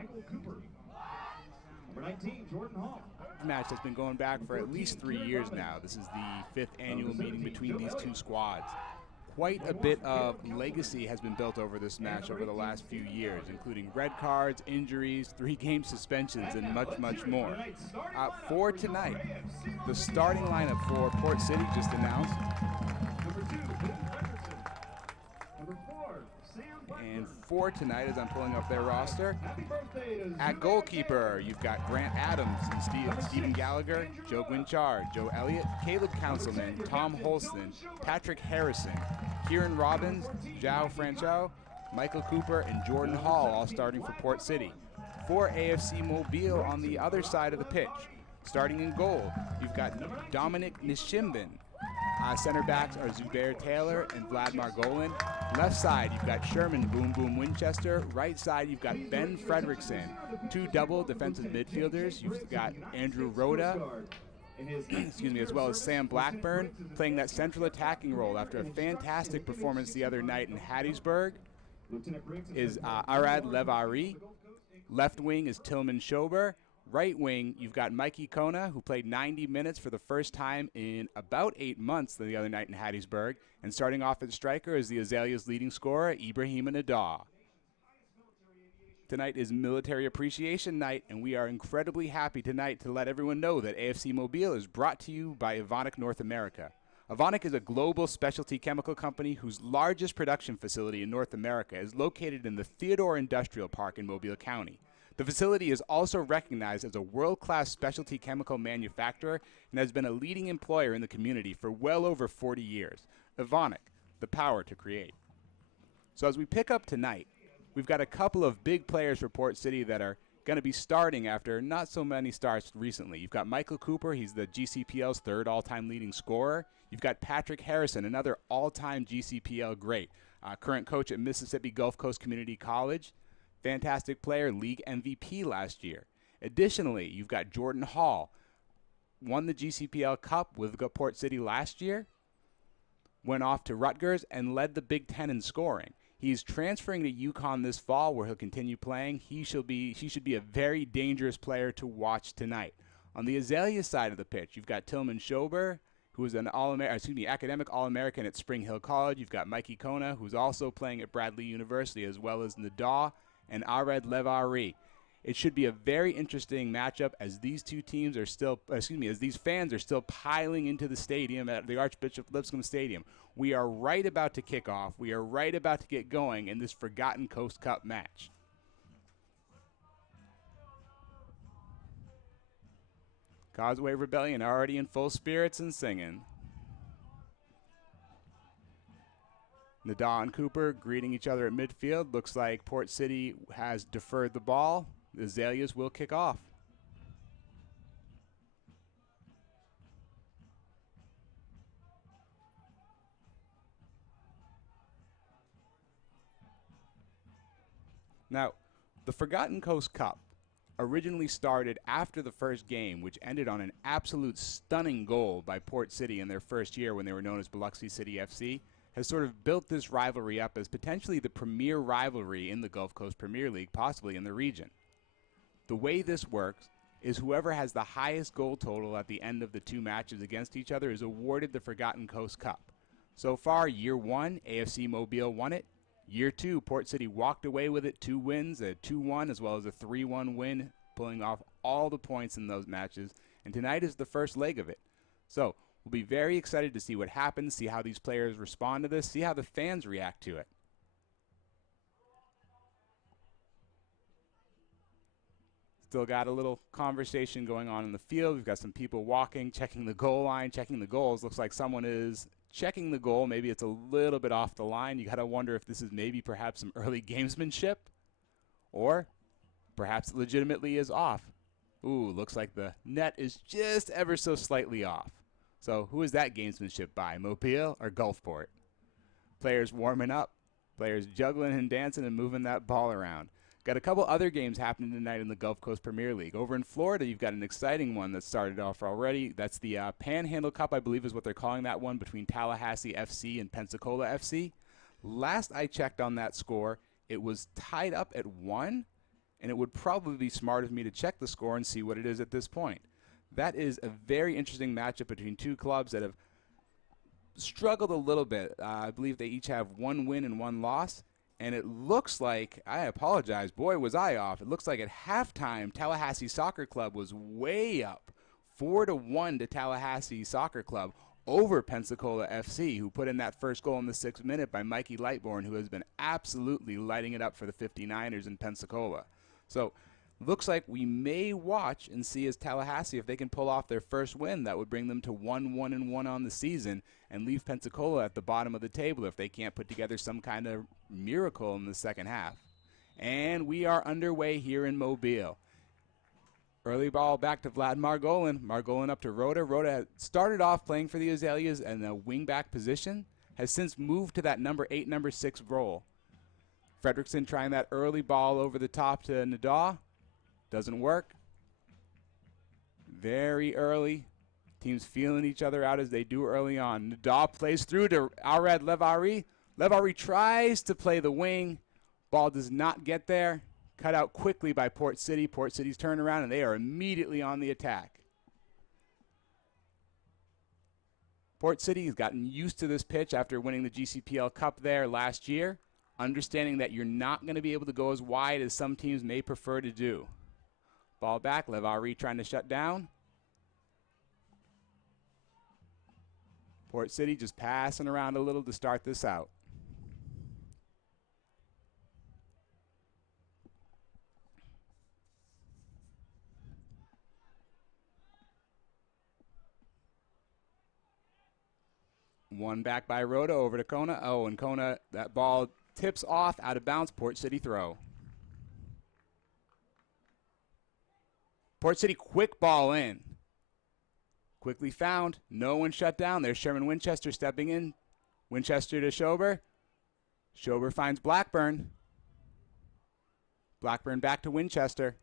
Michael Cooper. Number 19, Jordan Hall. The match has been going back for at least 3 years now. This is the 5th annual meeting between these two squads. Quite a bit of legacy has been built over this match over the last few years, including red cards, injuries, 3-game suspensions, and much, much more. For tonight, the starting lineup for Port City just announced. Number 2, William Frederickson. Number 4, Sam Blackburn. And for tonight, as I'm pulling up their roster, Happy birthday to at goalkeeper, you've got Grant Adams and Stephen Gallagher, Joe Guinchard, Joe Elliott, Caleb Councilman, Tom Holston, Patrick Harrison, Kieran Robbins, João Franchot, Michael Cooper, and Jordan Hall, all starting for Port City. For AFC Mobile on the other side of the pitch, starting in goal, you've got Dominic Nishimbin. Center backs are Zubair Taylor and Vlad Margolin. Left side, you've got Sherman Boom Boom Winchester. Right side, you've got Ben Frederickson. 2 double defensive midfielders. You've got Andrew Rhoda, excuse me, as well as Sam Blackburn, playing that central attacking role after a fantastic performance the other night in Hattiesburg, is Arad Levari. Left wing is Tillman Schober. Right wing, you've got Mikey Kona, who played 90 minutes for the first time in about 8 months the other night in Hattiesburg. And starting off at striker is the Azaleas' leading scorer, Ibrahim Nadah. Tonight is Military Appreciation Night, and we are incredibly happy tonight to let everyone know that AFC Mobile is brought to you by Evonik North America. Evonik is a global specialty chemical company whose largest production facility in North America is located in the Theodore Industrial Park in Mobile County. The facility is also recognized as a world-class specialty chemical manufacturer and has been a leading employer in the community for well over 40 years. Evonik, the power to create. So as we pick up tonight, we've got a couple of big players for Port City that are going to be starting after not so many starts recently. You've got Michael Cooper, he's the GCPL's 3rd all-time leading scorer. You've got Patrick Harrison, another all-time GCPL great, current coach at Mississippi Gulf Coast Community College. Fantastic player, league MVP last year. Additionally, you've got Jordan Hall, won the GCPL Cup with Port City last year, went off to Rutgers, and led the Big Ten in scoring. He's transferring to UConn this fall, where he'll continue playing. He should be a very dangerous player to watch tonight. On the Azalea side of the pitch, you've got Tillman Schober, who is an academic All-American at Spring Hill College. You've got Mikey Kona, who's also playing at Bradley University, as well as Nadah and Arad Levari. It should be a very interesting matchup as these two teams are still, as these fans are still piling into the stadium at the Archbishop Lipscomb Stadium. We are right about to kick off. We are right about to get going in this Forgotten Coast Cup match. Causeway Rebellion already in full spirits and singing. Nadah and Cooper greeting each other at midfield. Looks like Port City has deferred the ball. The Azaleas will kick off. Now, the Forgotten Coast Cup originally started after the first game, which ended on an absolute stunning goal by Port City in their first year when they were known as Biloxi City FC. Has sort of built this rivalry up as potentially the premier rivalry in the Gulf Coast Premier League, possibly in the region. The way this works is whoever has the highest goal total at the end of the 2 matches against each other is awarded the Forgotten Coast Cup. So far, year 1, AFC Mobile won it. Year 2, Port City walked away with it, 2 wins, a 2-1 as well as a 3-1 win, pulling off all the points in those matches. And tonight is the first leg of it. So we'll be very excited to see what happens, see how these players respond to this, see how the fans react to it. Still got a little conversation going on in the field. We've got some people walking, checking the goal line, checking the goals. Looks like someone is checking the goal. Maybe it's a little bit off the line. You got to wonder if this is maybe perhaps some early gamesmanship, or perhaps it legitimately is off. Ooh, looks like the net is just ever so slightly off. So who is that gamesmanship by, Mobile or Gulfport? Players warming up, players juggling and dancing and moving that ball around. Got a couple other games happening tonight in the Gulf Coast Premier League. Over in Florida, you've got an exciting one that started off already. That's the Panhandle Cup, I believe is what they're calling that one, between Tallahassee FC and Pensacola FC. Last I checked on that score, it was tied up at 1, and it would probably be smart of me to check the score and see what it is at this point. That is a very interesting matchup between two clubs that have struggled a little bit. I believe they each have 1 win and 1 loss. And it looks like, I apologize, boy was I off. It looks like at halftime, Tallahassee Soccer Club was way up, 4-1 to Tallahassee Soccer Club over Pensacola FC, who put in that first goal in the 6th minute by Mikey Lightbourne, who has been absolutely lighting it up for the 59ers in Pensacola. So looks like we may watch and see as Tallahassee, if they can pull off their first win, that would bring them to 1-1-1 on the season and leave Pensacola at the bottom of the table if they can't put together some kind of miracle in the second half. And we are underway here in Mobile. Early ball back to Vlad Margolin. Margolin up to Rhoda. Rhoda started off playing for the Azaleas in a wing-back position, has since moved to that number 8, number 6 role. Fredrickson trying that early ball over the top to Nadaw. Doesn't work. Very early. Teams feeling each other out as they do early on. Nadaw plays through to Arad Levari. Levari tries to play the wing. Ball does not get there. Cut out quickly by Port City. Port City's turnaround, and they are immediately on the attack. Port City has gotten used to this pitch after winning the GCPL Cup there last year, understanding that you're not going to be able to go as wide as some teams may prefer to do. Ball back, Levari trying to shut down. Port City just passing around a little to start this out. One back by Rhoda over to Kona. Oh, and Kona, that ball tips off out of bounds. Port City throw. Port City quick ball in. Quickly found. No one shut down. There's Sherman Winchester stepping in. Winchester to Schober. Schober finds Blackburn. Blackburn back to Winchester.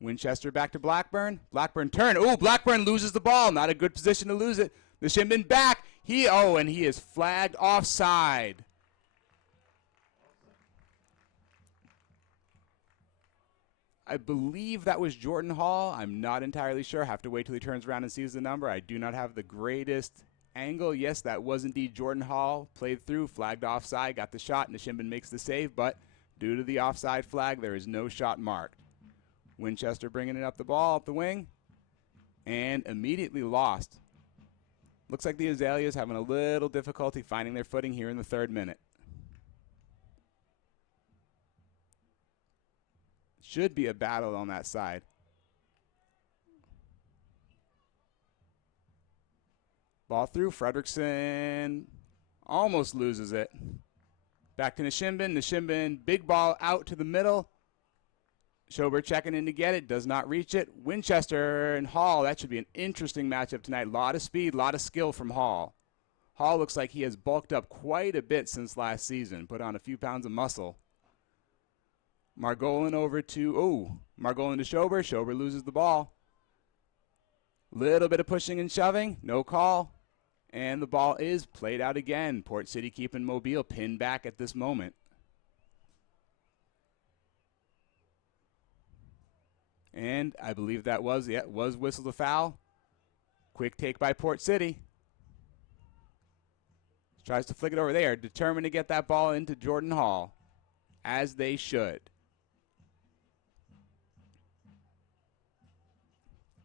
Winchester back to Blackburn. Blackburn turn. Oh, Blackburn loses the ball. Not a good position to lose it. The Shimbin back. And he is flagged offside. I believe that was Jordan Hall. I'm not entirely sure. Have to wait till he turns around and sees the number. I do not have the greatest angle. Yes, that was indeed Jordan Hall. Played through, flagged offside, got the shot, and Nishimbin makes the save. But due to the offside flag, there is no shot marked. Winchester bringing it up the ball, up the wing, and immediately lost. Looks like the Azaleas having a little difficulty finding their footing here in the 3rd minute. Should be a battle on that side. Ball through. Fredrickson almost loses it. Back to Nishimbin. Nishimbin, big ball out to the middle. Schober checking in to get it. Does not reach it. Winchester and Hall. That should be an interesting matchup tonight. A lot of speed, a lot of skill from Hall. Hall looks like he has bulked up quite a bit since last season. Put on a few pounds of muscle. Margolin over to, Margolin to Schober. Schober loses the ball. Little bit of pushing and shoving. No call. And the ball is played out again. Port City keeping Mobile pinned back at this moment. And I believe that was whistled a foul. Quick take by Port City. Tries to flick it over there. Determined to get that ball into Jordan Hall. As they should.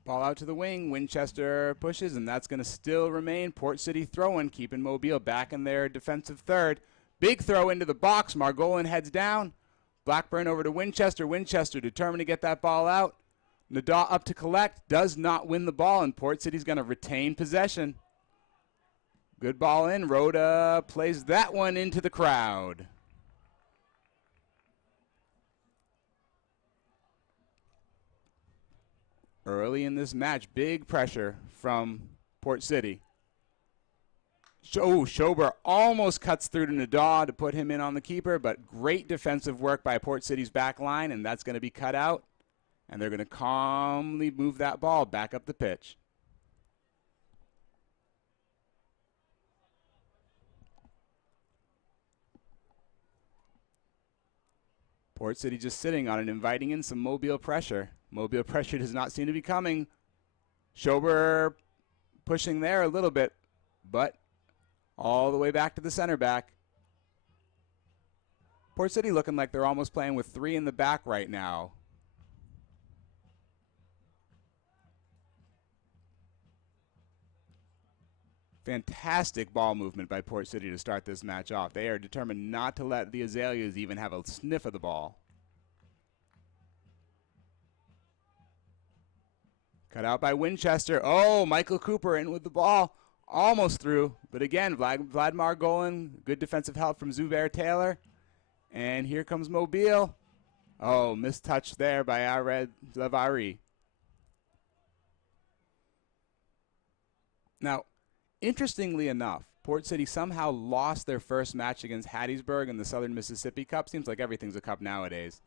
Ball out to the wing. Winchester pushes, and that's going to still remain. Port City throwing, keeping Mobile back in their defensive 3rd. Big throw into the box. Margolin heads down. Blackburn over to Winchester. Winchester determined to get that ball out. Nadaw up to collect. Does not win the ball, and Port City's going to retain possession. Good ball in. Rhoda plays that one into the crowd. Early in this match, big pressure from Port City. Schober almost cuts through to Nadaw to put him in on the keeper, but great defensive work by Port City's back line, and that's going to be cut out. And they're going to calmly move that ball back up the pitch. Port City just sitting on it, inviting in some Mobile pressure. Mobile pressure does not seem to be coming. Schober pushing there a little bit, but all the way back to the center back. Port City looking like they're almost playing with 3 in the back right now. Fantastic ball movement by Port City to start this match off. They are determined not to let the Azaleas even have a sniff of the ball. Cut out by Winchester. Oh, Michael Cooper in with the ball. Almost through. But again, Vladimir Golan. Good defensive help from Zubair Taylor. And here comes Mobile. Oh, missed touch there by Ared Lavari. Now, interestingly enough, Port City somehow lost their first match against Hattiesburg in the Southern Mississippi Cup. Seems like everything's a cup nowadays.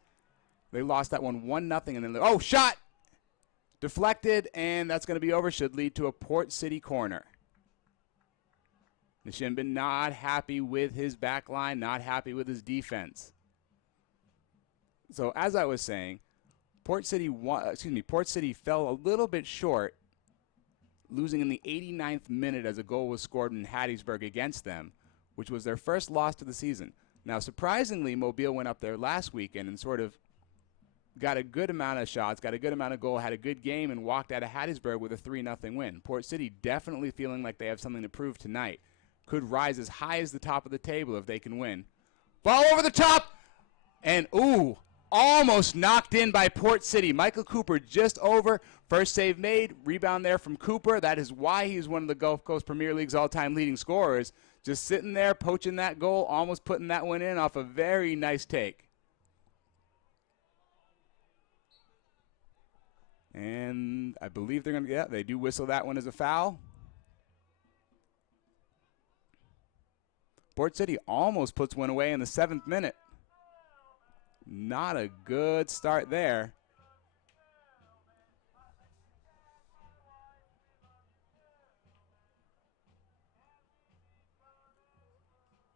They lost that one 1-0, and then, oh, shot! Deflected, and that's going to be over. Should lead to a Port City corner. Nishimbin not happy with his back line, not happy with his defense. So as I was saying, Port City fell a little bit short, losing in the 89th minute as a goal was scored in Hattiesburg against them, which was their first loss of the season. Now, surprisingly, Mobile went up there last weekend and sort of got a good amount of shots, got a good amount of goal, had a good game, and walked out of Hattiesburg with a 3-0 win. Port City definitely feeling like they have something to prove tonight. Could rise as high as the top of the table if they can win. Ball over the top! And, ooh, almost knocked in by Port City. Michael Cooper just over. First save made. Rebound there from Cooper. That is why he's one of the Gulf Coast Premier League's all-time leading scorers. Just sitting there, poaching that goal, almost putting that one in off a very nice take. And I believe they're going to get, they do whistle that one as a foul. Port City almost puts one away in the 7th minute. Not a good start there.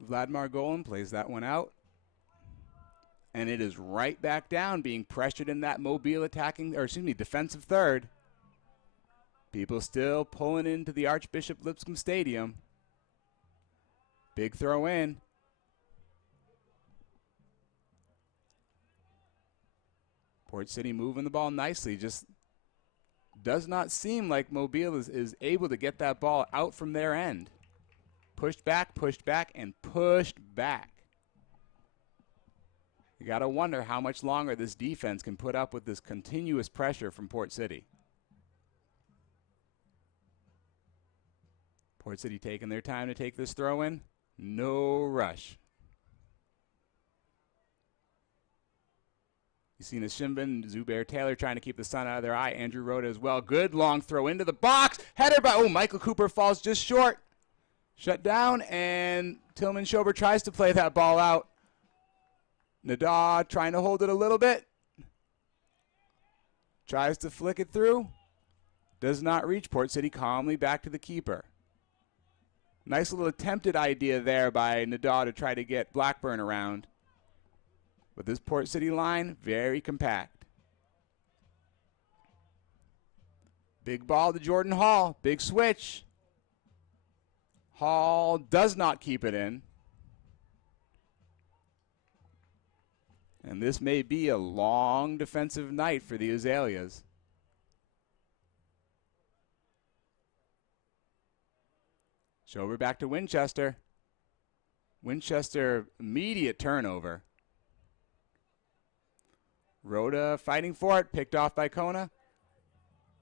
Vladimir Golan plays that one out. And it is right back down, being pressured in that Mobile defensive third. People still pulling into the Archbishop Lipscomb Stadium. Big throw in. Port City moving the ball nicely. Just does not seem like Mobile is able to get that ball out from their end. Pushed back, and pushed back. You got to wonder how much longer this defense can put up with this continuous pressure from Port City. Port City taking their time to take this throw in. No rush. You see Nishimbin, Zubair Taylor trying to keep the sun out of their eye. Andrew Rhoda as well. Good long throw into the box. Header by, Michael Cooper falls just short. Shut down, and Tillman Schober tries to play that ball out. Nada trying to hold it a little bit. Tries to flick it through. Does not reach. Port City calmly back to the keeper. Nice little attempted idea there by Nada to try to get Blackburn around. But this Port City line, very compact. Big ball to Jordan Hall. Big switch. Hall does not keep it in. And this may be a long defensive night for the Azaleas. Schober back to Winchester. Winchester, immediate turnover. Rhoda fighting for it, picked off by Kona.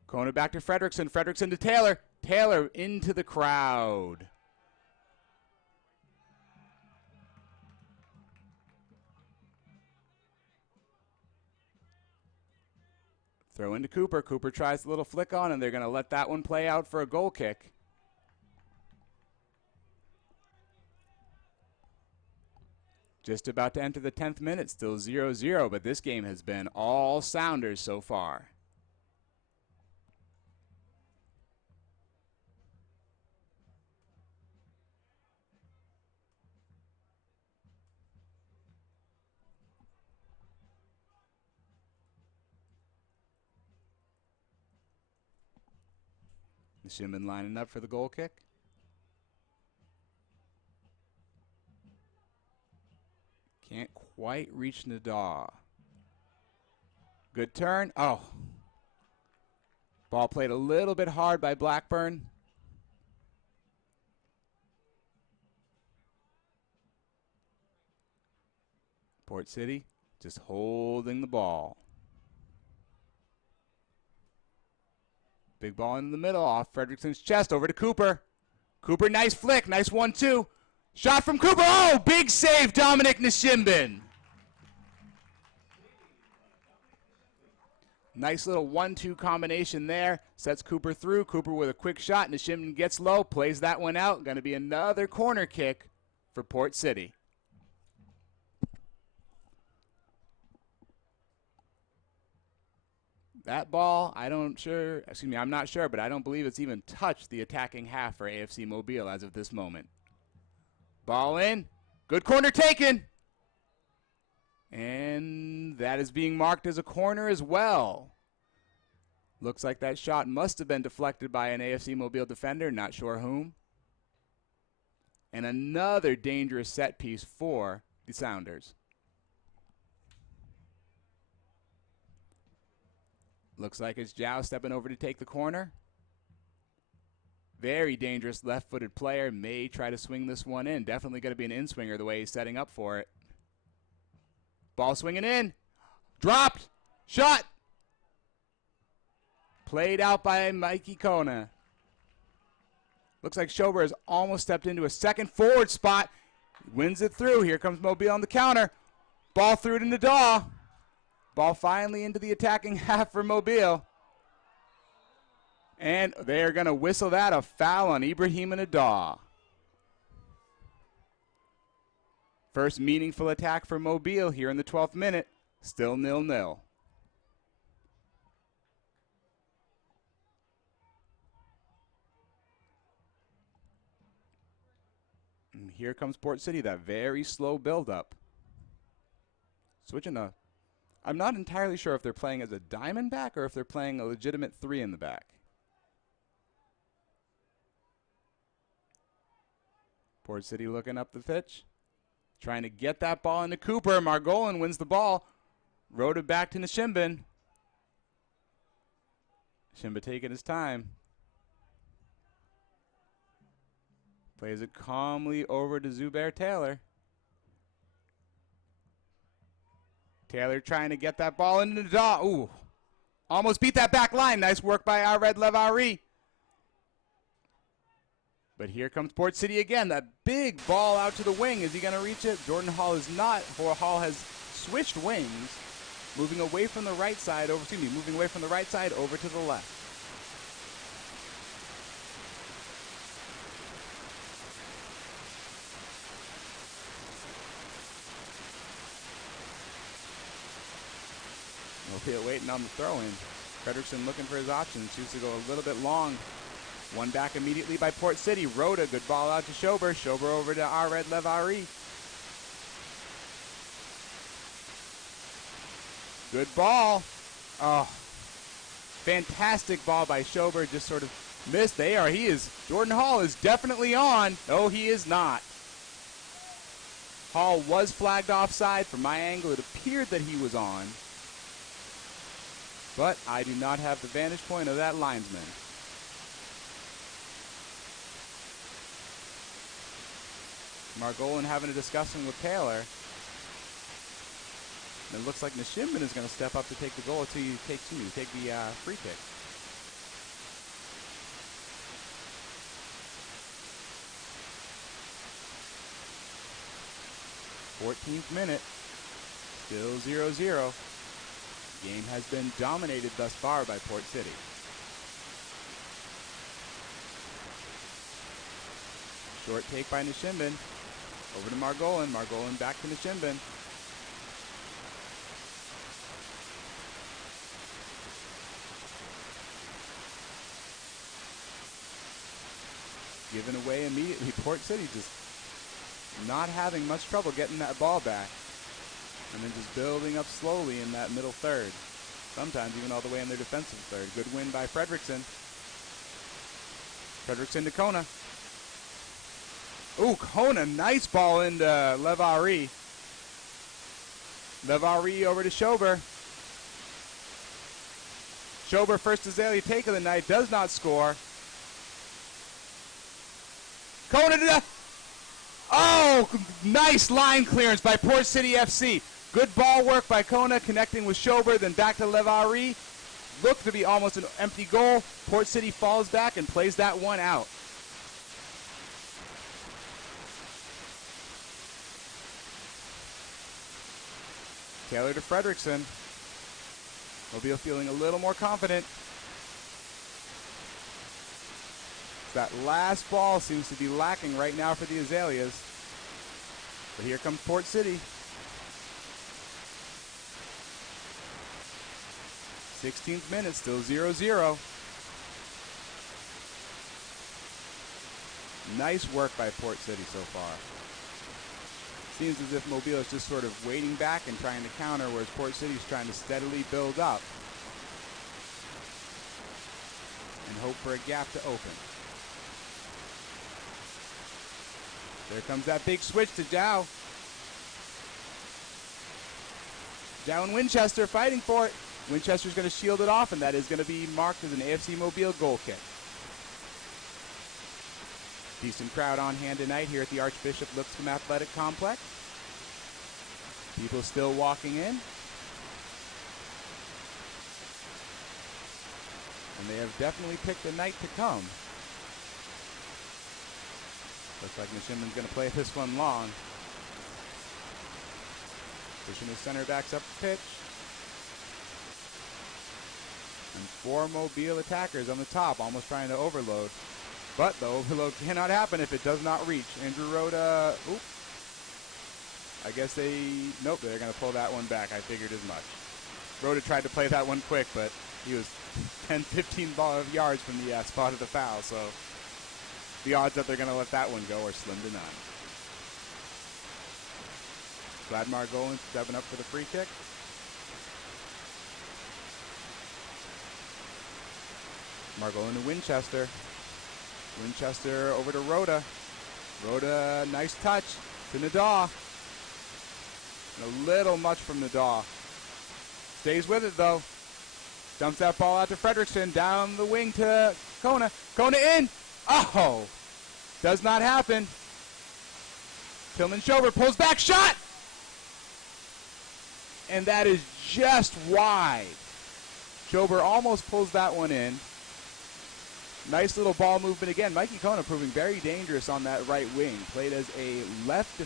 Kona back to Fredrickson. Fredrickson to Taylor. Taylor into the crowd. Throw into Cooper. Cooper tries a little flick on, and they're going to let that one play out for a goal kick. Just about to enter the 10th minute, still 0-0, but this game has been all sounders so far. Nishimben lining up for the goal kick. Can't quite reach Nadaw. Good turn. Oh. Ball played a little bit hard by Blackburn. Port City just holding the ball. Big ball in the middle, off Fredrickson's chest, over to Cooper. Cooper, nice flick, nice 1-2. Shot from Cooper, oh, big save, Dominic Nishimben. Nice little 1-2 combination there, sets Cooper through. Cooper with a quick shot, Nishimben gets low, plays that one out. Going to be another corner kick for Port City. That ball, I'm not sure, but I don't believe it's even touched the attacking half for AFC Mobile as of this moment. Ball in, good corner taken. And that is being marked as a corner as well. Looks like that shot must have been deflected by an AFC Mobile defender, not sure whom. And another dangerous set piece for the Sounders. Looks like it's Zhao stepping over to take the corner. Very dangerous left-footed player. May try to swing this one in. Definitely going to be an in-swinger the way he's setting up for it. Ball swinging in. Dropped. Shot. Played out by Mikey Kona. Looks like Schober has almost stepped into a second forward spot. Wins it through. Here comes Mobile on the counter. Ball through to Nadaw. Ball finally into the attacking half for Mobile. And they're going to whistle that a foul on Ibrahim Nadaw. First meaningful attack for Mobile here in the 12th minute. Still 0-0. And here comes Port City, that very slow build-up. Switching to... I'm not entirely sure if they're playing as a diamond back or if they're playing a legitimate 3 in the back. Port City looking up the pitch. Trying to get that ball into Cooper. Margolin wins the ball. Rode it back to Nishimben. Nishimben taking his time. Plays it calmly over to Zubair Taylor. Taylor trying to get that ball into Nadaw. Ooh. Almost beat that back line. Nice work by Ared Levari. But here comes Port City again. That big ball out to the wing. Is he going to reach it? Jordan Hall is not. Hall has switched wings, moving away from the right side over, moving away from the right side over to the left. Mobile waiting on the throw-in. Fredrickson looking for his options. Chooses to go a little bit long. One back immediately by Port City. Rhoda, good ball out to Schober. Schober over to Ared Levari. Good ball. Oh, fantastic ball by Schober. Just sort of missed. Jordan Hall is definitely on. No, he is not. Hall was flagged offside. From my angle, it appeared that he was on. But I do not have the vantage point of that linesman. Margolin having a discussion with Taylor. And it looks like Nishimben is going to step up to take the goal to take the free kick. .14th minute. Still 0-0. Game has been dominated thus far by Port City. Short take by Nishimben. Over to Margolin. Margolin back to Nishimben. Given away immediately. Port City just not having much trouble getting that ball back. And then just building up slowly in that middle third. Sometimes even all the way in their defensive third. Good win by Fredrickson. Frederickson to Kona. Ooh, Kona, nice ball into Levari. Levari over to Schober. Schober, first azalea take of the night, does not score. Kona to the... Oh, nice line clearance by Port City FC. Good ball work by Kona, connecting with Schober, then back to Levari. Looked to be almost an empty goal. Port City falls back and plays that one out. Taylor to Frederickson. Mobile feeling a little more confident. That last ball seems to be lacking right now for the Azaleas. But here comes Port City. 16th minute, still 0-0. Nice work by Port City so far. Seems as if Mobile is just sort of waiting back and trying to counter, whereas Port City is trying to steadily build up and hope for a gap to open. There comes that big switch to Dow. Dow and Winchester fighting for it. Winchester's going to shield it off, and that is going to be marked as an AFC Mobile goal kick. Decent crowd on hand tonight here at the Archbishop Lipscomb Athletic Complex. People still walking in. And they have definitely picked a night to come. Looks like Mishiman's going to play this one long. Pushing his center backs up the pitch. And 4 Mobile attackers on the top, almost trying to overload. But the overload cannot happen if it does not reach. Andrew Rhoda, oop. I guess nope, they're going to pull that one back. I figured as much. Rhoda tried to play that one quick, but he was 10, 15 yards from the spot of the foul, so the odds that they're going to let that one go are slim to none. Glad Margolin stepping up for the free kick. Margolin to Winchester. Winchester over to Rhoda. Rhoda, nice touch to Nadaw. And a little much from Nadaw. Stays with it though. Dumps that ball out to Frederickson. Down the wing to Kona. Kona in. Oh! Does not happen. Tillman Schober pulls back. Shot! And that is just wide. Schober almost pulls that one in. Nice little ball movement again. Mikey Kona proving very dangerous on that right wing. Played as a left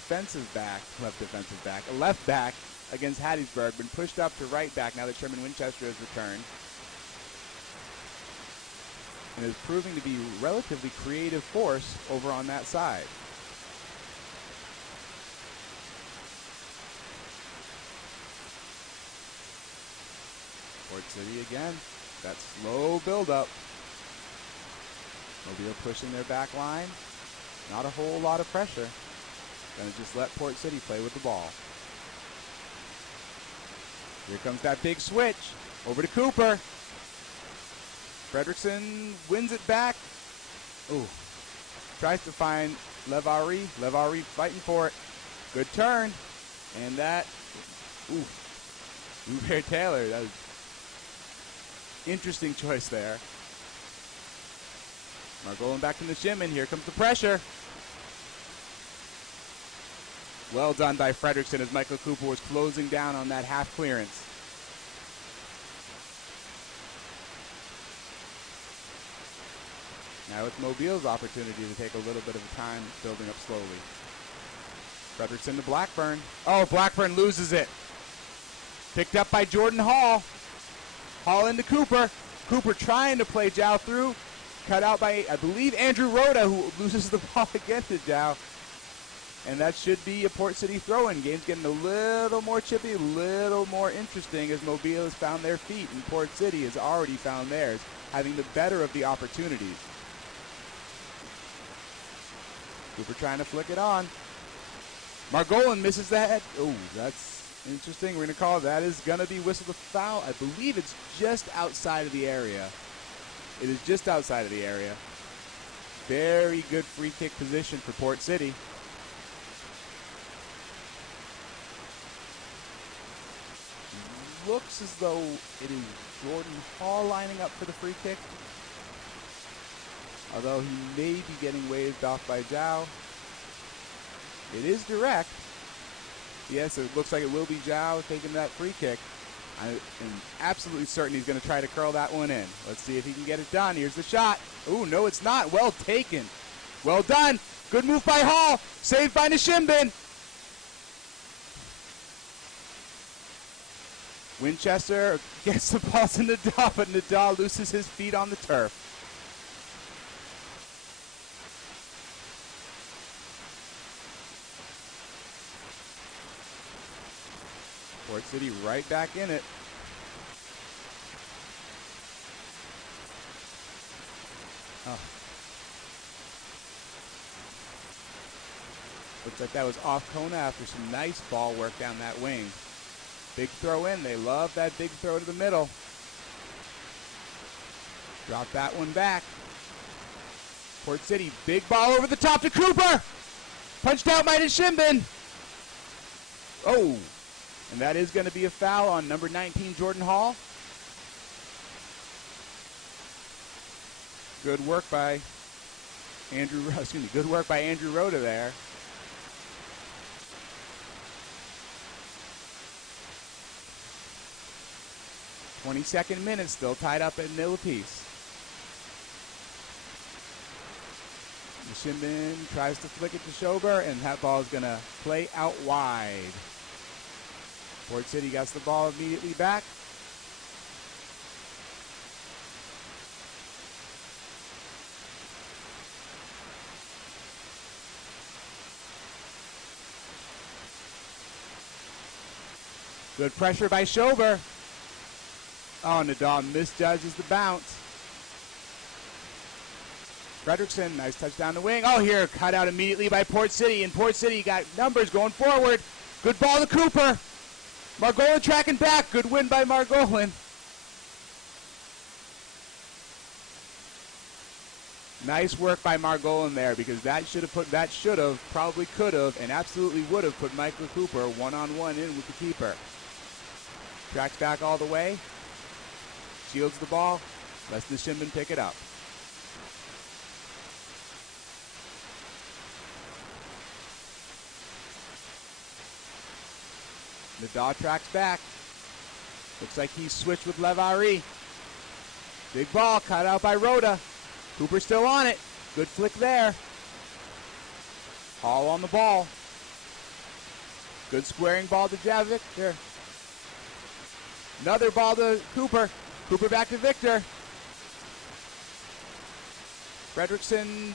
back against Hattiesburg. Been pushed up to right back now that Sherman Winchester has returned. And is proving to be a relatively creative force over on that side. Port City again. That slow build-up. Mobile pushing their back line. Not a whole lot of pressure. Gonna just let Port City play with the ball. Here comes that big switch. Over to Cooper. Frederickson wins it back. Ooh. Tries to find Levari. Levari fighting for it. Good turn. And that, ooh. Hubert Taylor. That was interesting choice there. Margolin back to Nishiman. Here comes the pressure. Well done by Frederickson as Michael Cooper was closing down on that half clearance. Now it's Mobile's opportunity to take a little bit of time building up slowly. Frederickson to Blackburn. Oh, Blackburn loses it. Picked up by Jordan Hall. Hall into Cooper. Cooper trying to play Jow through. Cut out by, I believe, Andrew Rhoda, who loses the ball again to Jow. And that should be a Port City throw-in. Game's getting a little more chippy, a little more interesting as Mobile has found their feet and Port City has already found theirs, having the better of the opportunities. Cooper trying to flick it on. Margolin misses the head. Oh, that's interesting. We're going to call it. That is going to be whistled a foul. I believe it's just outside of the area. It is just outside of the area. Very good free kick position for Port City. Looks as though it is Jordan Hall lining up for the free kick. Although he may be getting waved off by Zhao. It is direct. Yes, it looks like it will be Zhao taking that free kick. I am absolutely certain he's going to try to curl that one in. Let's see if he can get it done. Here's the shot. Ooh, no, it's not. Well taken. Well done. Good move by Hall. Saved by Nishimbin. Winchester gets the ball to Nadal, but Nadal loses his feet on the turf. Port City right back in it. Oh. Looks like that was off Kona after some nice ball work down that wing. Big throw in. They love that big throw to the middle. Drop that one back. Port City, big ball over the top to Cooper. Punched out by Nishimbin. Oh, and that is going to be a foul on number 19, Jordan Hall. Good work by good work by Andrew Rhoda there. .22 minute, still tied up at nil apiece. Nishimbin tries to flick it to Schober, and that ball is going to play out wide. Port City gets the ball immediately back. Good pressure by Schober. Oh, Nadal misjudges the bounce. Fredrickson, nice touch down the wing. Oh, here, cut out immediately by Port City, and Port City got numbers going forward. Good ball to Cooper. Margolin tracking back. Good win by Margolin. Nice work by Margolin there, because that should have, probably could have, and absolutely would have put Michael Cooper one-on-one in with the keeper. Tracks back all the way. Shields the ball. Lets Nishimbin pick it up. Nadal tracks back. Looks like he's switched with Levari. Big ball cut out by Rhoda. Cooper still on it. Good flick there. Hall on the ball. Good squaring ball to Javik. There. Another ball to Cooper. Cooper back to Victor. Fredrickson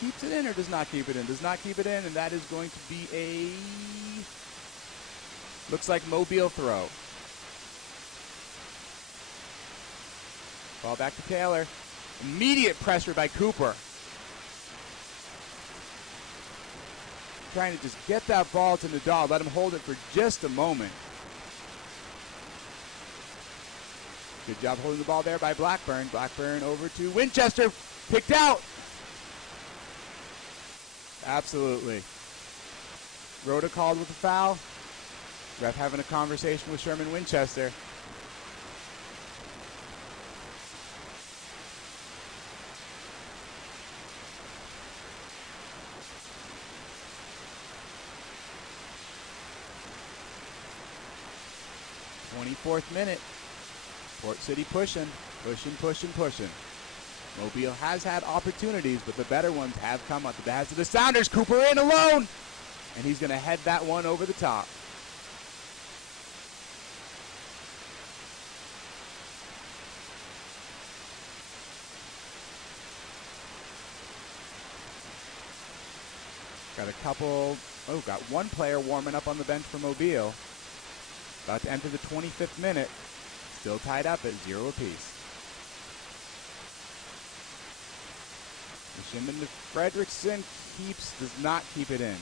keeps it in or does not keep it in? Does not keep it in, and that is going to be a, looks like Mobile throw. Ball back to Taylor. Immediate pressure by Cooper. Trying to just get that ball to Nadal. Let him hold it for just a moment. Good job holding the ball there by Blackburn. Blackburn over to Winchester. Picked out. Absolutely. Rhoda called with a foul. Ref having a conversation with Sherman Winchester. .24th minute. Port City pushing. Mobile has had opportunities, but the better ones have come up. The hands of the Sounders. Cooper in alone. And he's going to head that one over the top. Got one player warming up on the bench for Mobile. About to enter the 25th minute. Still tied up at 0 apiece. Nishimbin to Fredrickson does not keep it in.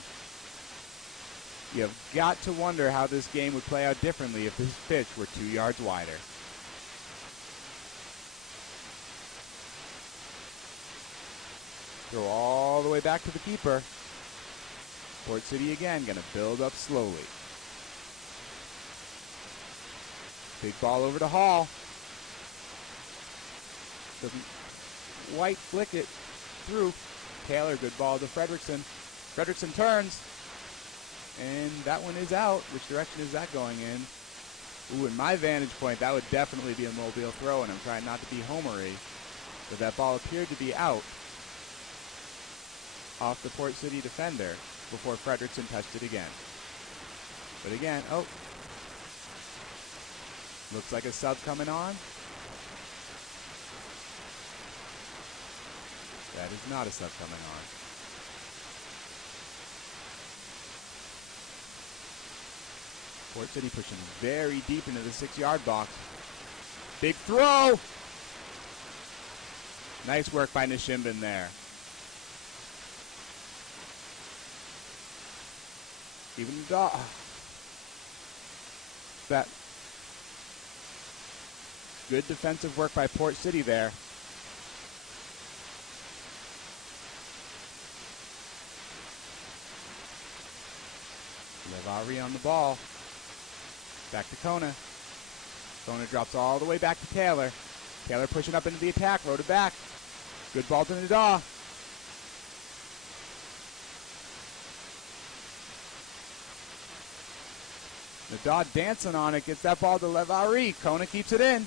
You have got to wonder how this game would play out differently if this pitch were 2 yards wider. Throw all the way back to the keeper. Port City again, going to build up slowly. Big ball over to Hall. Doesn't quite flick it through. Taylor, good ball to Fredrickson. Fredrickson turns. And that one is out. Which direction is that going in? Ooh, in my vantage point, that would definitely be a Mobile throw, and I'm trying not to be homery. But that ball appeared to be out off the Port City defender before Fredrickson touched it again. But again, oh. Looks like a sub coming on. That is not a sub coming on. Port City pushing very deep into the 6-yard box. Big throw! Nice work by Nishimbin there. Even the dog. That good defensive work by Port City there. Levari on the ball. Back to Kona. Kona drops all the way back to Taylor. Taylor pushing up into the attack, rode it back. Good ball to Nadaw. Nadaw dancing on it, gets that ball to Levari. Kona keeps it in.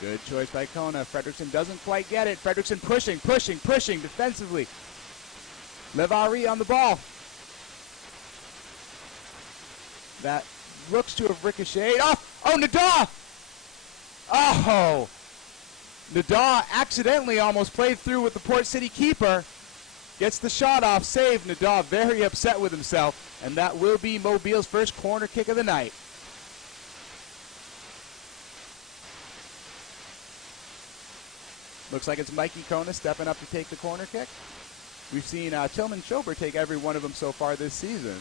Good choice by Kona. Fredrickson doesn't quite get it. Fredrickson pushing defensively. Levari on the ball. That looks to have ricocheted. Oh, Nadaw! Oh! Nadaw accidentally almost played through with the Port City keeper. Gets the shot off, saved. Nadaw very upset with himself, and that will be Mobile's first corner kick of the night. Looks like it's Mikey Kona stepping up to take the corner kick. We've seen Tillman Schober take every one of them so far this season.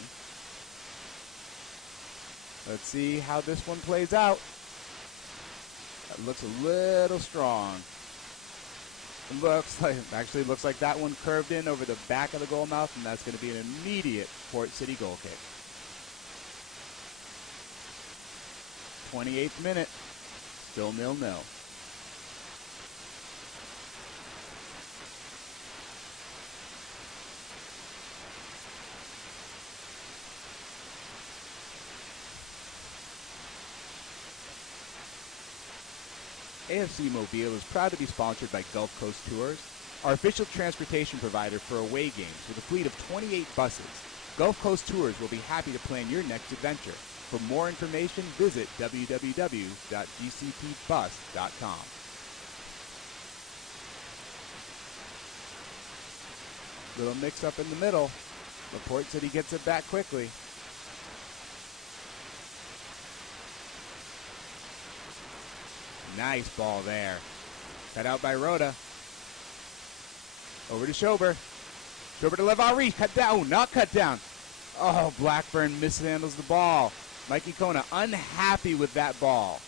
Let's see how this one plays out. That looks a little strong. Looks like that one curved in over the back of the goal mouth, and that's going to be an immediate Port City goal kick. 28th minute, still 0-0. AFC Mobile is proud to be sponsored by Gulf Coast Tours, our official transportation provider for away games with a fleet of 28 buses. Gulf Coast Tours will be happy to plan your next adventure. For more information, visit www.gctbus.com. Little mix-up in the middle, but Port City gets it back quickly. Nice ball there. Cut out by Rhoda. Over to Schober. Schober to Levari. Cut down. Not cut down. Oh, Blackburn mishandles the ball. Mikey Kona unhappy with that ball.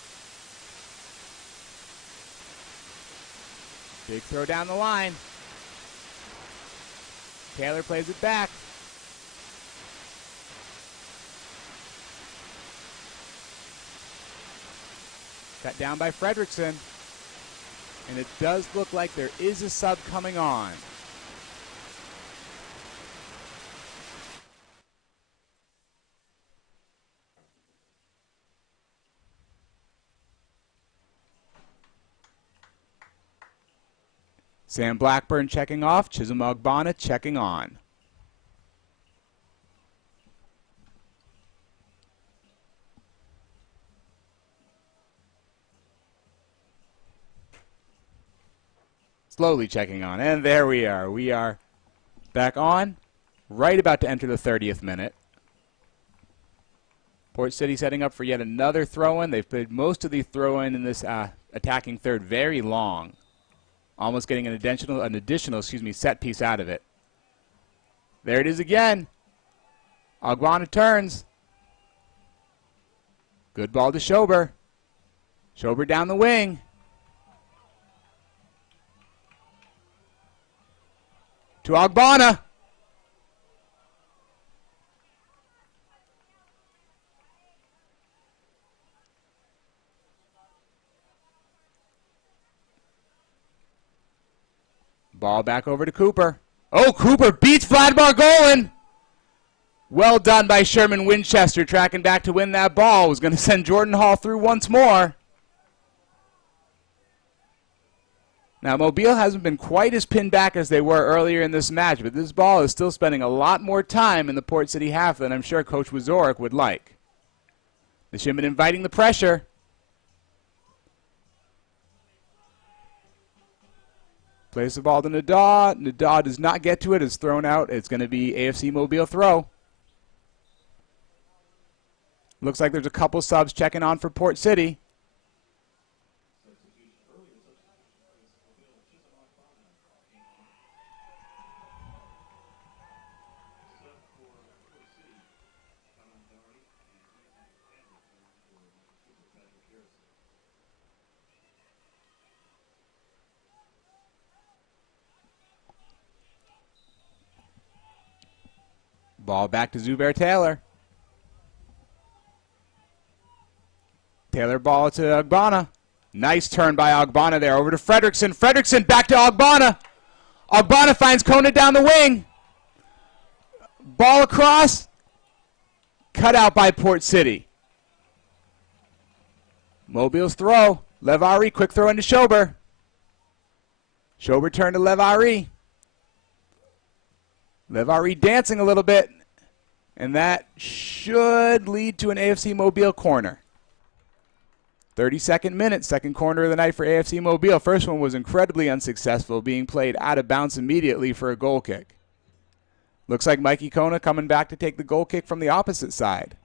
Big throw down the line. Taylor plays it back. Cut down by Fredrickson. And it does look like there is a sub coming on. Sam Blackburn checking off. Chisholm Ogbonna checking on. Slowly checking on. And there we are. We are back on. Right about to enter the 30th minute. Port City setting up for yet another throw-in. They've played most of the throw-in in this attacking third very long. Almost getting an additional set piece out of it. There it is again. Ogbonna turns. Good ball to Schober. Schober down the wing. To Ogbonna. Ball back over to Cooper. Oh, Cooper beats Vladimir Golan. Well done by Sherman Winchester, tracking back to win that ball. Was going to send Jordan Hall through once more. Now, Mobile hasn't been quite as pinned back as they were earlier in this match, but this ball is still spending a lot more time in the Port City half than I'm sure Coach Wazorek would like. Nishimban inviting the pressure. Plays the ball to Nadaw. Nadaw does not get to it. It's thrown out. It's going to be AFC Mobile throw. Looks like there's a couple subs checking on for Port City. Ball back to Zubair Taylor. Taylor ball to Ogbonna. Nice turn by Ogbonna there. Over to Fredrickson. Fredrickson back to Ogbonna. Ogbonna finds Kona down the wing. Ball across. Cut out by Port City. Mobile's throw. Levari, quick throw into Schober. Schober turn to Levari. Levari dancing a little bit. And that should lead to an AFC Mobile corner. 32nd minute, second corner of the night for AFC Mobile. First one was incredibly unsuccessful, being played out of bounds immediately for a goal kick. Looks like Mikey Kona coming back to take the goal kick from the opposite side.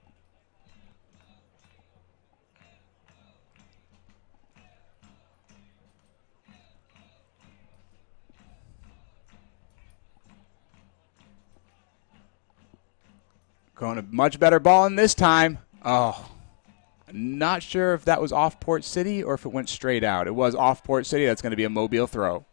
Kona, much better ball in this time. Oh, not sure if that was off Port City or if it went straight out. It was off Port City. That's going to be a Mobile throw.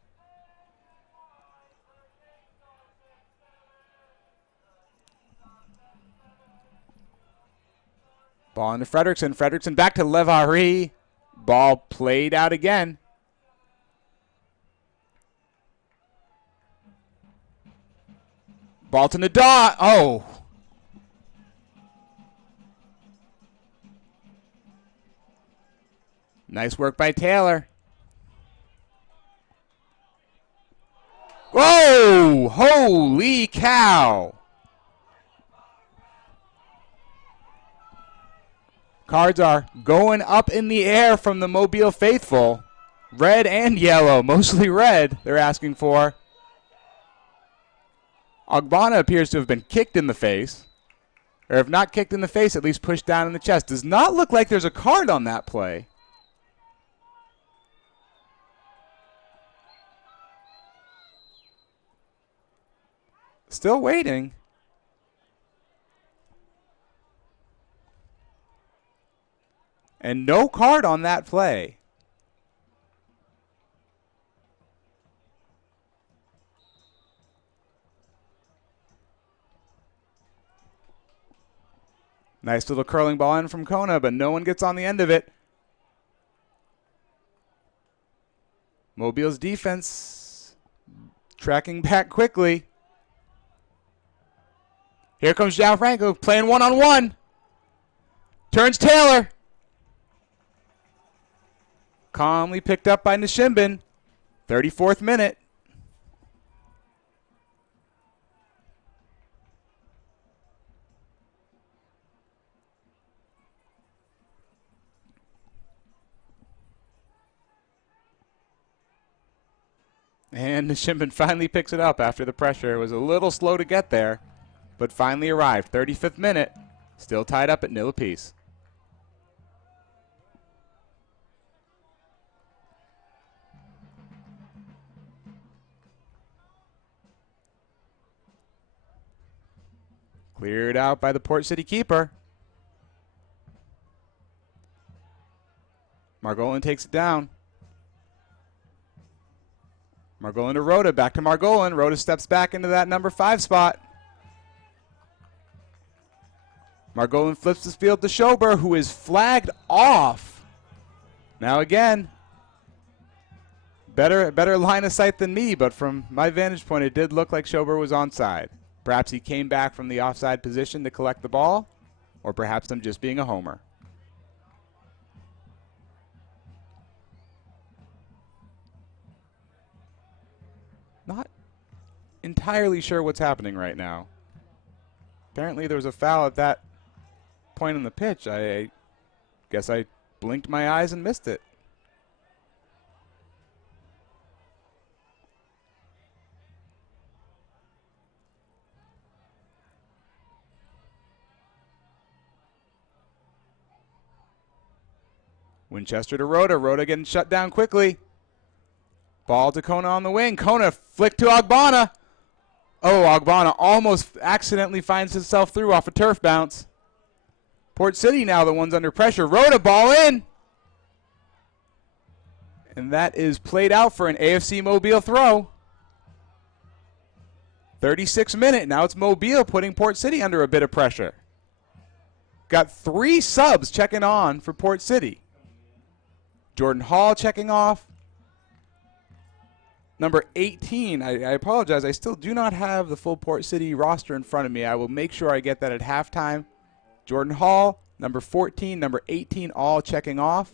Ball into Fredrickson. Fredrickson back to Levari. Ball played out again. Ball to Nadaw. Oh. Nice work by Taylor. Whoa! Holy cow! Cards are going up in the air from the Mobile faithful. Red and yellow, mostly red, they're asking for. Ogbonna appears to have been kicked in the face. Or if not kicked in the face, at least pushed down in the chest. Does not look like there's a card on that play. Still waiting. And no card on that play. Nice little curling ball in from Kona, but no one gets on the end of it. Mobile's defense tracking back quickly. Here comes Gianfranco playing one-on-one. Turns Taylor. Calmly picked up by Nishimban. 34th minute. And Nishimban finally picks it up after the pressure. It was a little slow to get there, but finally arrived. 35th minute, still tied up at 0 apiece. Cleared out by the Port City keeper. Margolin takes it down. Margolin to Rhoda, back to Margolin. Rhoda steps back into that number 5 spot. Margolin flips his field to Schober, who is flagged off. Now again, better line of sight than me, but from my vantage point, it did look like Schober was onside. Perhaps he came back from the offside position to collect the ball, or perhaps I'm just being a homer. Not entirely sure what's happening right now. Apparently there was a foul at that point on the pitch. I guess I blinked my eyes and missed it. Winchester to Rhoda. Rhoda getting shut down quickly. Ball to Kona on the wing. Kona flick to Ogbonna. Oh, Ogbonna almost accidentally finds himself through off a turf bounce. Port City now the ones under pressure. Rhoda, ball in. And that is played out for an AFC Mobile throw. 36th minute. Now it's Mobile putting Port City under a bit of pressure. Got 3 subs checking on for Port City. Jordan Hall checking off. Number 18, I apologize, I still do not have the full Port City roster in front of me. I will make sure I get that at halftime. Jordan Hall, number 14, number 18, all checking off.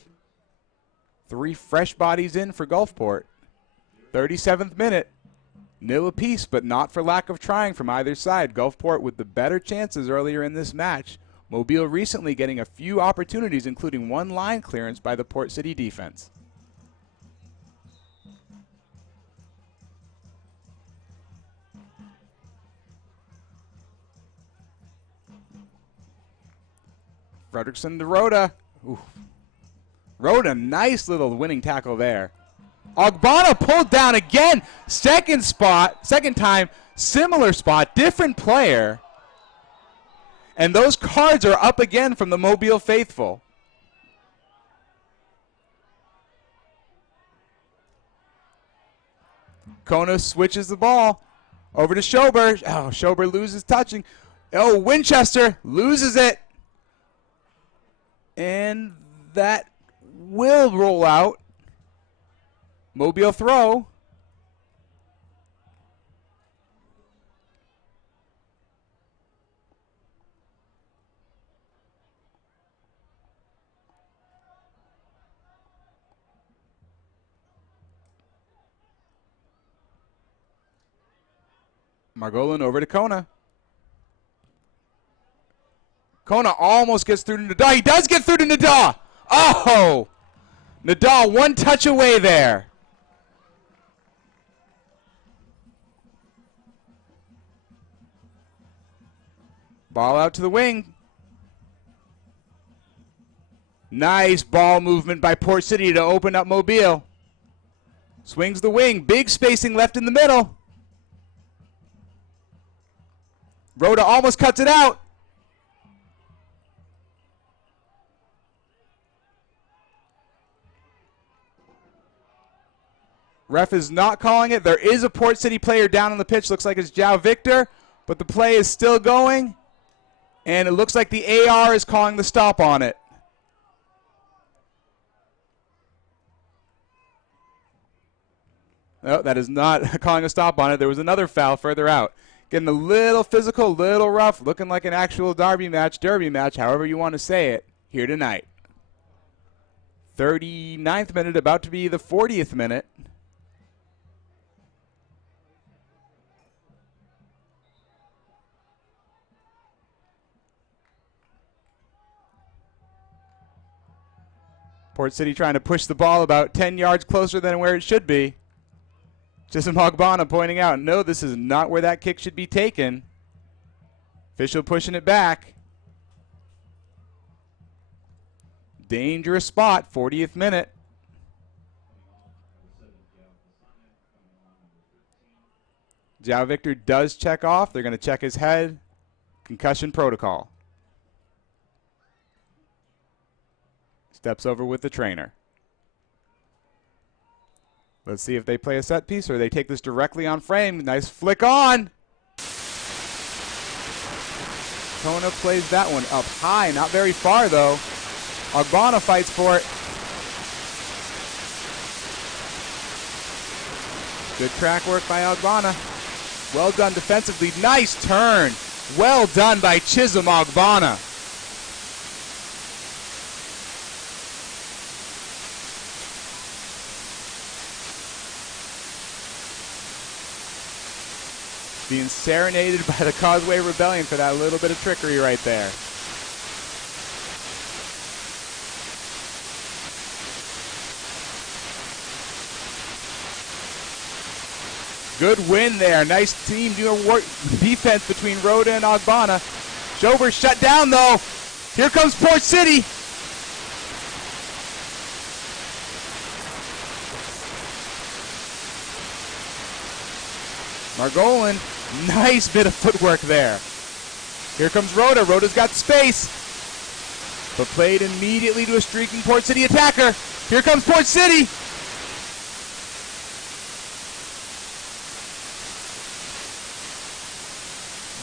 3 fresh bodies in for Gulfport. 37th minute, nil apiece, but not for lack of trying from either side. Gulfport with the better chances earlier in this match. Mobile recently getting a few opportunities, including 1 line clearance by the Port City defense. Fredrickson to Rhoda. Ooh. Rhoda, nice little winning tackle there. Ogbonna pulled down again. Second time, similar spot, different player. And those cards are up again from the Mobile faithful. Kona switches the ball over to Schober. Oh, Schober loses touching. Oh, Winchester loses it. And that will roll out. Mobile throw. Margolin over to Kona. Kona almost gets through to Nadal. He does get through to Nadal. Oh! Nadal 1 touch away there. Ball out to the wing. Nice ball movement by Port City to open up Mobile. Swings the wing. Big spacing left in the middle. Rhoda almost cuts it out. Ref is not calling it. There is a Port City player down on the pitch. Looks like it's João Victor, but the play is still going. And it looks like the AR is calling the stop on it. No, that is not calling a stop on it. There was another foul further out. Getting a little physical, little rough, looking like an actual derby match, however you want to say it, here tonight. 39th minute, about to be the 40th minute. Port City trying to push the ball about 10 yards closer than where it should be. Just Ogbonna pointing out, no, this is not where that kick should be taken. Official pushing it back. Dangerous spot, 40th minute. João Victor does check off. They're going to check his head. Concussion protocol. Steps over with the trainer. Let's see if they play a set piece or they take this directly on frame. Nice flick on. Kona plays that one up high, not very far though. Ogbonna fights for it. Good track work by Ogbonna. Well done defensively. Nice turn. Well done by Chisholm Ogbonna. Being serenaded by the Causeway Rebellion for that little bit of trickery right there. Good win there. Nice team work defense between Rhoda and Ogbonna. Schober shut down though. Here comes Port City. Margolin, nice bit of footwork there. Here comes Rhoda. Rhoda's got space, but played immediately to a streaking Port City attacker. Here comes Port City.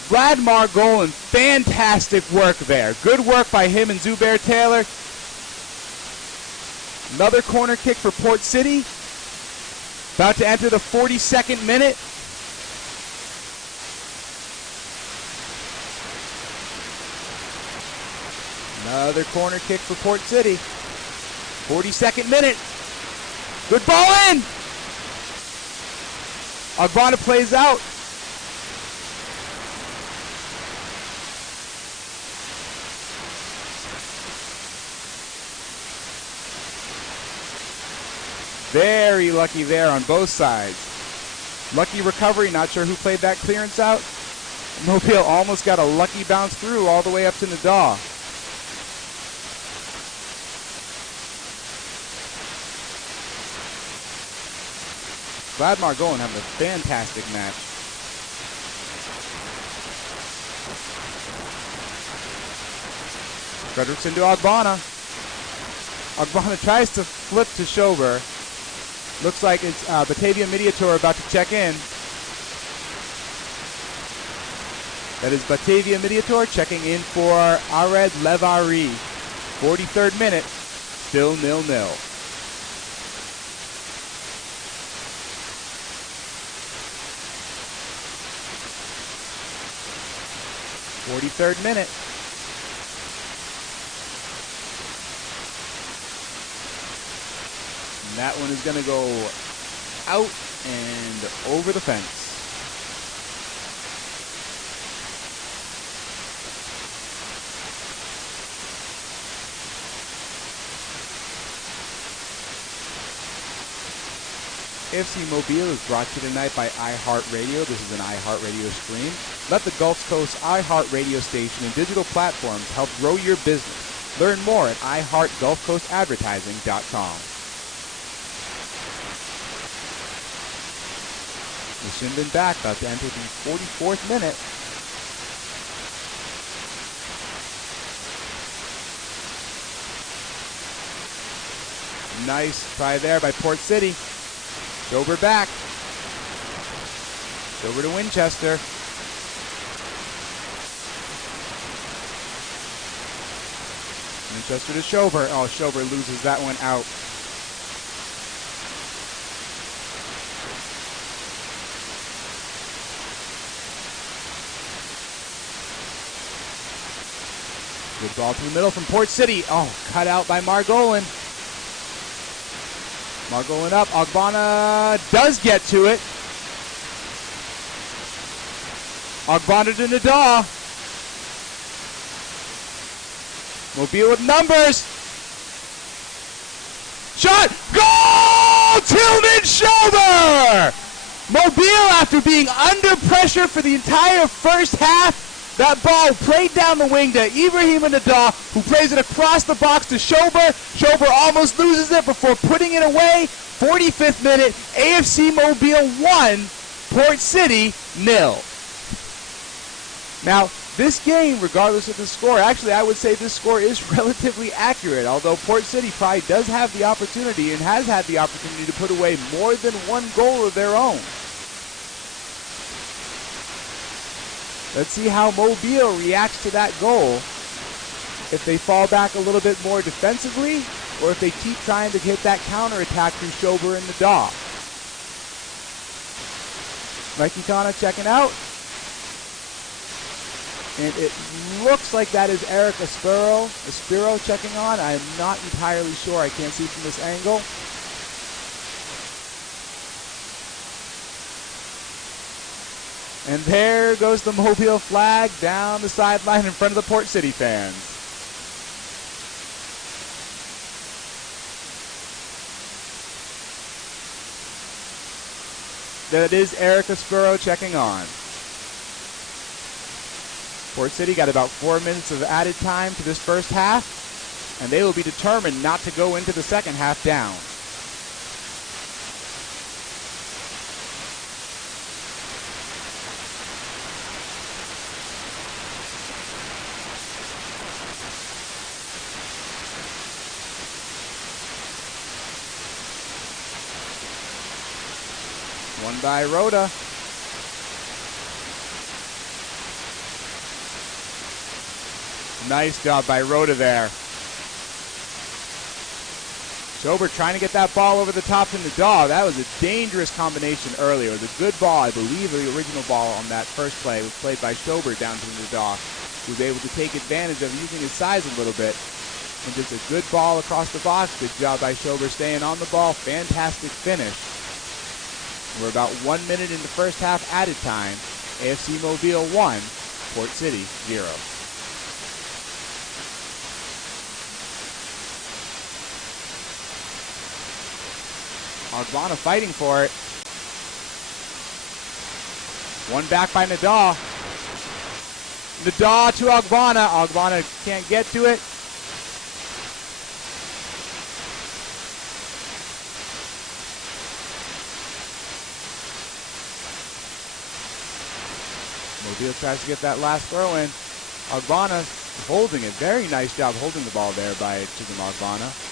Vlad Margolin, fantastic work there. Good work by him and Zubair Taylor. Another corner kick for Port City. About to enter the 42nd minute. Another corner kick for Port City. 42nd minute. Good ball in. Ogbonna plays out. Very lucky there on both sides. Lucky recovery, not sure who played that clearance out. Mobile almost got a lucky bounce through all the way up to Nadaw. Vlad Margolin having a fantastic match. Fredrickson to Ogbonna. Ogbonna tries to flip to Schober. Looks like it's Batavia Mediator about to check in. That is Batavia Mediator checking in for Ared Levari. 43rd minute, still 0-0. Third minute. And that one is going to go out and over the fence. AFC Mobile is brought to you tonight by iHeartRadio. This is an iHeartRadio stream. Let the Gulf Coast iHeartRadio station and digital platforms help grow your business. Learn more at iHeartGulfCoastAdvertising.com. The Shinbin back, about to enter the 44th minute. Nice try there by Port City. Schober back. Schober to Winchester. Winchester to Schober. Oh, Schober loses that one out. Good ball to the middle from Port City. Oh, cut out by Margolin. Margolin up. Ogbonna does get to it. Ogbonna to Nadaw. Mobile with numbers. Shot. Goal! Tillman Schober! Mobile, after being under pressure for the entire first half, that ball played down the wing to Ibrahim Nadaw, who plays it across the box to Schober. Schober almost loses it before putting it away. 45th minute, AFC Mobile 1, Port City 0. Now, This game, regardless of the score, actually I would say this score is relatively accurate, although Port City probably does have the opportunity and has had the opportunity to put away more than one goal of their own. Let's see how Mobile reacts to that goal. If they fall back a little bit more defensively, or if they keep trying to hit that counterattack through Schober and Nadal. Mikey Kana checking out. And it looks like that is Eric Aspiro checking on. I'm not entirely sure. I can't see from this angle. And there goes the Mobile flag down the sideline in front of the Port City fans. That is Eric Aspiro checking on. Port City got about 4 minutes of added time to this first half, and they will be determined not to go into the second half down. One by Rhoda. Nice job by Rhoda there. Schober trying to get that ball over the top to Nadal. That was a dangerous combination earlier. It was a good ball. I believe the original ball on that first play was played by Schober down to Nadal, who was able to take advantage of using his size a little bit. And just a good ball across the box. Good job by Schober staying on the ball. Fantastic finish. We're about 1 minute in the first half added time. AFC Mobile 1, Port City 0. Ogbonna fighting for it. One back by Nadal. Nadal to Ogbonna. Ogbonna can't get to it. Mobile tries to get that last throw in. Ogbonna holding it. Very nice job holding the ball there by Chizum Ogbonna.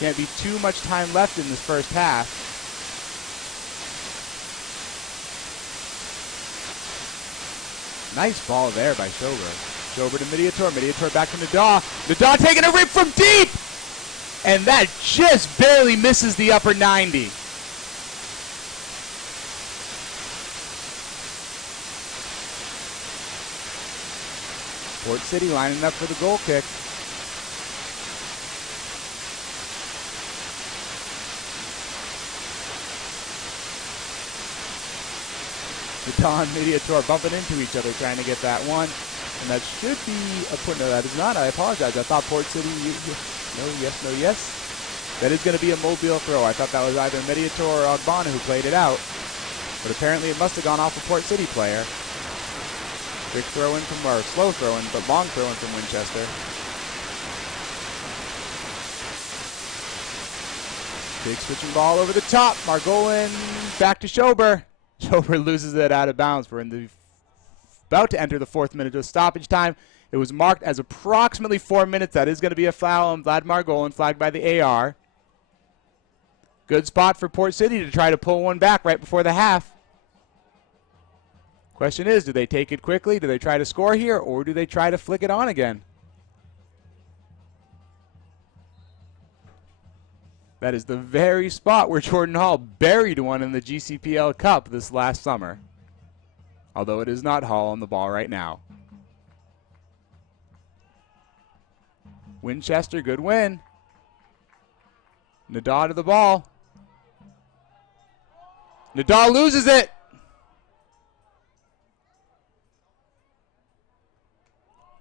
Can't be too much time left in this first half. Nice ball there by Schober. Schober to Mediator. Mediator back to Nadal. Nadal taking a rip from deep! And that just barely misses the upper 90. Port City lining up for the goal kick. Nadal and Mediator bumping into each other trying to get that one. And that should be a point. No, that is not. I apologize. I thought Port City, no, yes. That is going to be a Mobile throw. I thought that was either Mediator or Ogbonna who played it out. But apparently it must have gone off a Port City player. Big throw in from, or slow throw in, but long throw in from Winchester. Big switching ball over the top. Margolin back to Schober. Schober loses it out of bounds. We're about to enter the 4th minute of stoppage time. It was marked as approximately 4 minutes. That is going to be a foul on Vlad Margolin, flagged by the AR. Good spot for Port City to try to pull one back right before the half. Question is, do they take it quickly? Do they try to score here, or do they try to flick it on again? That is the very spot where Jordan Hall buried one in the GCPL Cup this last summer. Although it is not Hall on the ball right now. Winchester, good win. Nadal to the ball. Nadal loses it.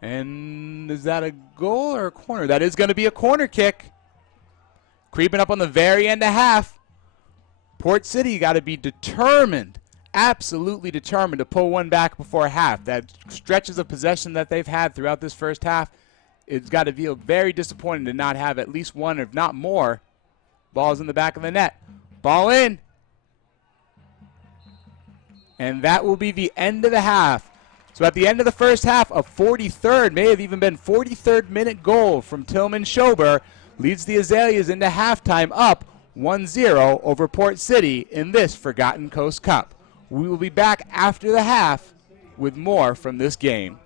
And is that a goal or a corner? That is going to be a corner kick. Creeping up on the very end of half. Port City got to be determined, absolutely determined to pull one back before half. That stretches of possession that they've had throughout this first half, it's got to feel very disappointing to not have at least one, if not more, balls in the back of the net. Ball in. And that will be the end of the half. So at the end of the first half, a 43rd, may have even been 43rd minute goal from Tillman Schober leads the Azaleas into halftime up 1-0 over Port City in this Forgotten Coast Cup. We will be back after the half with more from this game.